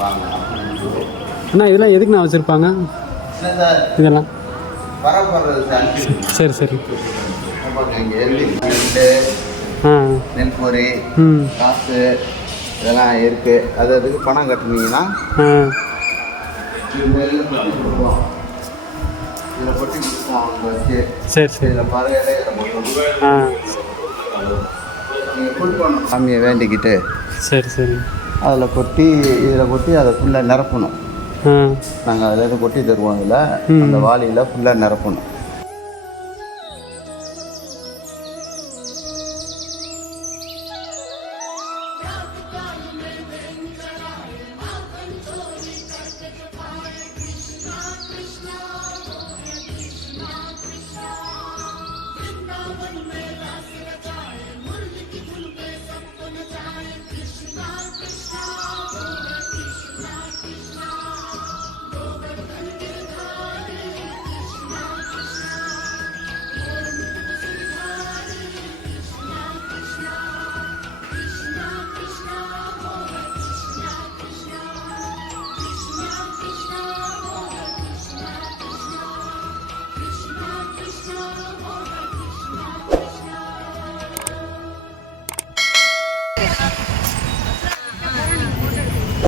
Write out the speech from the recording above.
அண்ணா இதெல்லாம் எதுக்குண்ணா வச்சுருப்பாங்க இதெல்லாம்? சரி சரி. ஆ நெல்பொரி காசு இதெல்லாம் இருக்குது. அதுக்கு பணம் கட்டுனீங்கன்னா இதில் கொட்டி கொடுப்போம் அவங்க வச்சு. சரி சரி. இதில் பறையில இதில் போட்டுருவோம். நீங்கள் கொடுக்கணும் சாமியை வேண்டிக்கிட்டு. சரி சரி. அதில் கொட்டி இதில் கொட்டி அதை ஃபுல்லாக நிரப்பணும். நாங்கள் அதில் கொட்டி தருவோம். இதில் அந்த வாளியில் ஃபுல்லாக நிரப்பணும்.